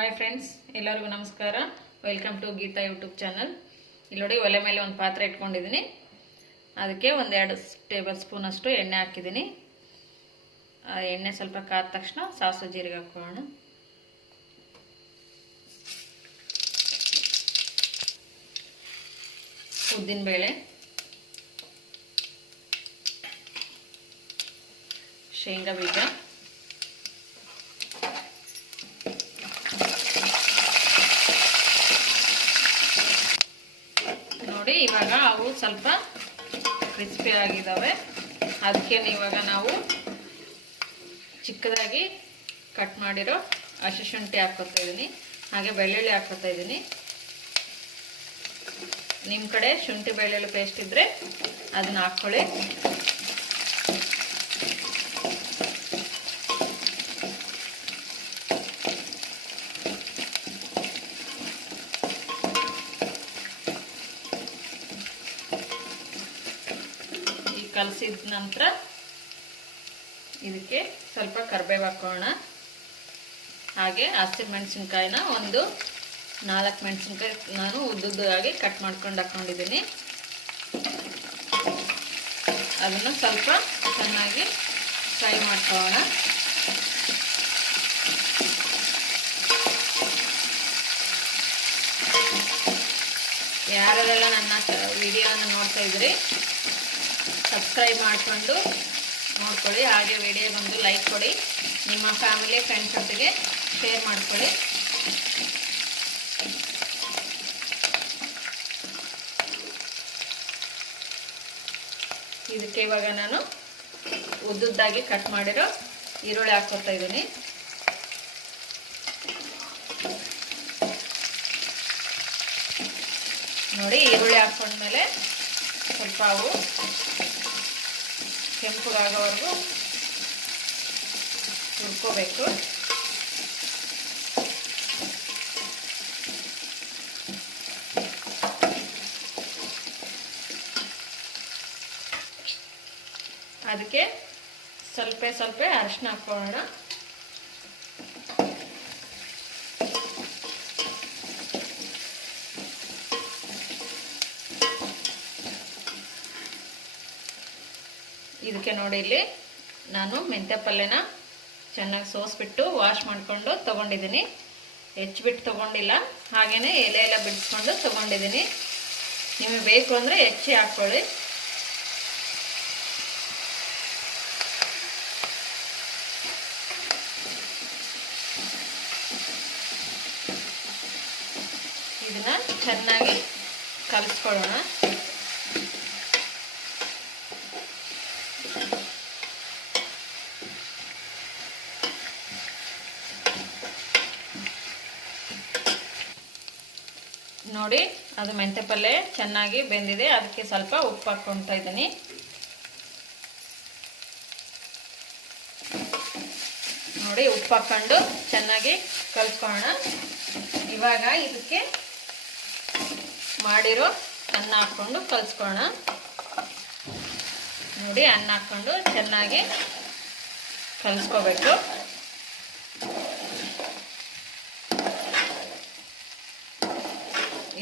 Hi friends ಎಲ್ಲರಿಗೂ ನಮಸ್ಕಾರ. Welcome to Geeta YouTube channel ಇಲ್ಲಿ ನೋಡಿ ಒಲೆ ಮೇಲೆ ಒಂದು ಪಾತ್ರೆ ಇಟ್ಕೊಂಡಿದ್ದೀನಿ. ಅದಕ್ಕೆ ಒಂದೆರಡು ಟೇಬಲ್ ಸ್ಪೂನ್ ಅಷ್ಟು ಎಣ್ಣೆ ಹಾಕಿದ್ದೀನಿ. ಆ ಎಣ್ಣೆ ಸ್ವಲ್ಪ ಕಾದ ತಕ್ಷಣ ಸಾಸು ಜೀರಿಗೆ ಹಾಕೊಳ್ಳೋಣ ಉದ್ದಿನಬೇಳೆ ಶೇಂಗಾ ಬೀಜ ನೋಡಿ ಇವಾಗ ಅವು ಸ್ವಲ್ಪ ಕ್ರಿಸ್ಪಿ ಆಗಿದ್ದಾವೆ ಅದಕ್ಕೆ ಇವಾಗ ನಾವು ಚಿಕ್ಕದಾಗಿ ಕಟ್ ಮಾಡಿರೋ ಹಸಿ ಶುಂಠಿ ಹಾಕೋತಾ ಇದ್ದೀನಿ ಹಾಗೆ ಬೆಳ್ಳುಳ್ಳಿ ಹಾಕೋತಾ ಇದ್ದೀನಿ ನಿಮ್ಮ ಕಡೆ ಶುಂಠಿ ಬೆಳ್ಳುಳ್ಳಿ ಪೇಸ್ಟ್ ಇದ್ದರೆ ಅದನ್ನ ಹಾಕ್ಕೊಳ್ಳಿ ಈ ಕಲಸಿದ ನಂತರ ಇದಕ್ಕೆ ಸ್ವಲ್ಪ ಕರಿಬೇವು ಹಾಕೋಣ. ಹಾಗೆ ಹಸಿಮೆಣಸಿನ್ಕಾಯಿನ ಒಂದು ನಾಲ್ಕು ಮೆಣಸಿನ್ಕಾಯಿ ನಾನು ಉದ್ದುದ್ದಾಗಿ ಕಟ್ ಮಾಡ್ಕೊಂಡು ಹಾಕ್ಕೊಂಡಿದ್ದೀನಿ ಅದನ್ನು ಸ್ವಲ್ಪ ಚೆನ್ನಾಗಿ ಫ್ರೈ ಮಾಡ್ಕೊಳ್ಳೋಣ. ಯಾರೆಲ್ಲ ನನ್ನ ವಿಡಿಯೋನ ನೋಡ್ತಾ ಇದ್ರಿ ಸಬ್ಸ್ಕ್ರೈಬ್ ಮಾಡಿಕೊಂಡು ನೋಡ್ಕೊಳ್ಳಿ. ಹಾಗೆ ವಿಡಿಯೋಗೊಂದು ಲೈಕ್ ಕೊಡಿ. ನಿಮ್ಮ ಫ್ಯಾಮಿಲಿ ಫ್ರೆಂಡ್ಸ್ ಜೊತೆಗೆ ಶೇರ್ ಮಾಡ್ಕೊಳ್ಳಿ. ಇದಕ್ಕೆ ಇವಾಗ ನಾನು ಉದ್ದುದ್ದಾಗಿ ಕಟ್ ಮಾಡಿರೋ ಈರುಳ್ಳಿ ಹಾಕ್ಕೊತಾ ಇದ್ದೀನಿ. ನೋಡಿ, ಈರುಳ್ಳಿ ಹಾಕ್ಕೊಂಡ್ಮೇಲೆ ಸ್ವಲ್ಪ ಅವು ಕೆಂಪುಗಾಗೋವರೆಗೂ ಹುರ್ಕೋಬೇಕು. ಅದಕ್ಕೆ ಸ್ವಲ್ಪ ಸ್ವಲ್ಪ ಅರಿಶಿನ ಹಾಕೊಳ್ಳೋಣ ಇದಕ್ಕೆ ನೋಡಿ ಇಲ್ಲಿ ನಾನು ಮೆಂತ್ಯ ಪಲ್ಯನ ಚೆನ್ನಾಗಿ ಸೋಸ್ಬಿಟ್ಟು ವಾಶ್ ಮಾಡಿಕೊಂಡು ತೊಗೊಂಡಿದ್ದೀನಿ. ಹೆಚ್ಚಿಬಿಟ್ಟು ತೊಗೊಂಡಿಲ್ಲ. ಹಾಗೆಯೇ ಎಲೆ ಎಲ್ಲ ಬಿಡಿಸ್ಕೊಂಡು ತೊಗೊಂಡಿದ್ದೀನಿ. ನಿಮಗೆ ಬೇಕು ಅಂದರೆ ಹೆಚ್ಚಿ ಹಾಕ್ಕೊಳ್ಳಿ. ಇದನ್ನ ಚೆನ್ನಾಗಿ ಕಲಿಸ್ಕೊಳ್ಳೋಣ. ನೋಡಿ, ಅದು ಮೆಂತೆ ಪಲ್ಯ ಚೆನ್ನಾಗಿ ಬೆಂದಿದೆ. ಅದಕ್ಕೆ ಸ್ವಲ್ಪ ಉಪ್ಪು ಹಾಕ್ಕೊಳ್ತಾ ಇದ್ದೀನಿ. ನೋಡಿ, ಉಪ್ಪು ಹಾಕ್ಕೊಂಡು ಚೆನ್ನಾಗಿ ಕಲ್ಸ್ಕೊಳ್ಳೋಣ ಇವಾಗ ಇದಕ್ಕೆ ಮಾಡಿರೋ ಅನ್ನ ಹಾಕ್ಕೊಂಡು ಕಲ್ಸ್ಕೊಳ್ಳೋಣ ನೋಡಿ, ಅನ್ನ ಹಾಕ್ಕೊಂಡು ಚೆನ್ನಾಗಿ ಕಲಿಸ್ಕೋಬೇಕು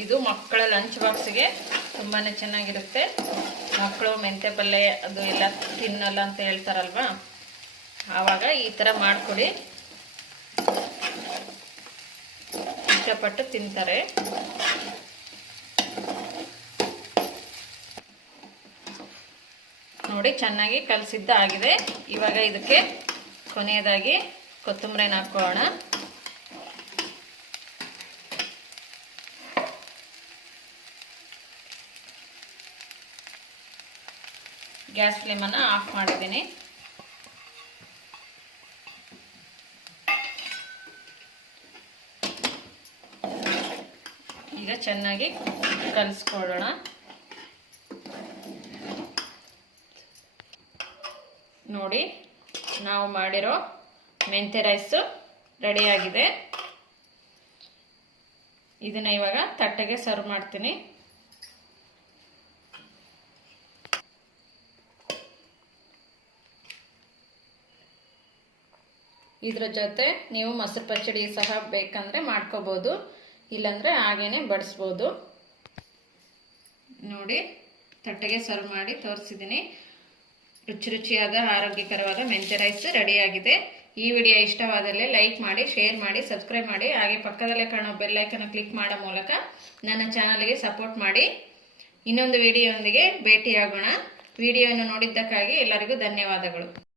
ಇದು ಮಕ್ಕಳ ಲಂಚ್ ಬಾಕ್ಸ್ಗೆ ತುಂಬಾ ಚೆನ್ನಾಗಿರುತ್ತೆ. ಮಕ್ಕಳು ಮೆಂತೆ ಪಲ್ಯ ಅದು ಎಲ್ಲ ತಿನ್ನಲ್ಲ ಅಂತ ಹೇಳ್ತಾರಲ್ವಾ? ಆವಾಗ ಈ ಥರ ಮಾಡಿಕೊಡಿ. ಇಷ್ಟಪಟ್ಟು ತಿಂತಾರೆ. ನೋಡಿ, ಚೆನ್ನಾಗಿ ಕಲಸಿದ್ದ ಆಗಿದೆ. ಇವಾಗ ಇದಕ್ಕೆ ಕೊನೆಯದಾಗಿ ಕೊತ್ತಂಬರಿನ ಹಾಕೊಳ್ಳೋಣ ಗ್ಯಾಸ್ ಫ್ಲೇಮನ್ನು ಆಫ್ ಮಾಡಿದ್ದೀನಿ. ಈಗ ಚೆನ್ನಾಗಿ ಕಲಿಸ್ಕೊಳ್ಳೋಣ. ನೋಡಿ, ನಾವು ಮಾಡಿರೋ ಮೆಂತ್ಯ ರೈಸು ರೆಡಿಯಾಗಿದೆ. ಇದನ್ನ ಇವಾಗ ತಟ್ಟೆಗೆ ಸರ್ವ್ ಮಾಡ್ತೀನಿ. ಇದ್ರ ಜೊತೆ ನೀವು ಮೊಸರು ಪಚ್ಚಡಿ ಸಹ ಬೇಕಂದ್ರೆ ಮಾಡ್ಕೋಬೋದು. ಇಲ್ಲಾಂದರೆ ಹಾಗೇನೆ ಬಡಿಸ್ಬೋದು. ನೋಡಿ, ತಟ್ಟೆಗೆ ಸರ್ವ್ ಮಾಡಿ ತೋರಿಸಿದ್ದೀನಿ. ರುಚಿ ರುಚಿಯಾದ, ಆರೋಗ್ಯಕರವಾದ ಮೆಂತ್ಯ ರೈಸ್ ರೆಡಿಯಾಗಿದೆ. ಈ ವಿಡಿಯೋ ಇಷ್ಟವಾದಲ್ಲಿ ಲೈಕ್ ಮಾಡಿ, ಶೇರ್ ಮಾಡಿ, ಸಬ್ಸ್ಕ್ರೈಬ್ ಮಾಡಿ. ಹಾಗೆ ಪಕ್ಕದಲ್ಲೇ ಕಾಣೋ ಬೆಲ್ಲೈಕನ್ನು ಕ್ಲಿಕ್ ಮಾಡೋ ಮೂಲಕ ನನ್ನ ಚಾನಲ್ಗೆ ಸಪೋರ್ಟ್ ಮಾಡಿ. ಇನ್ನೊಂದು ವಿಡಿಯೋದೊಂದಿಗೆ ಭೇಟಿಯಾಗೋಣ. ವಿಡಿಯೋವನ್ನು ನೋಡಿದ್ದಕ್ಕಾಗಿ ಎಲ್ಲರಿಗೂ ಧನ್ಯವಾದಗಳು.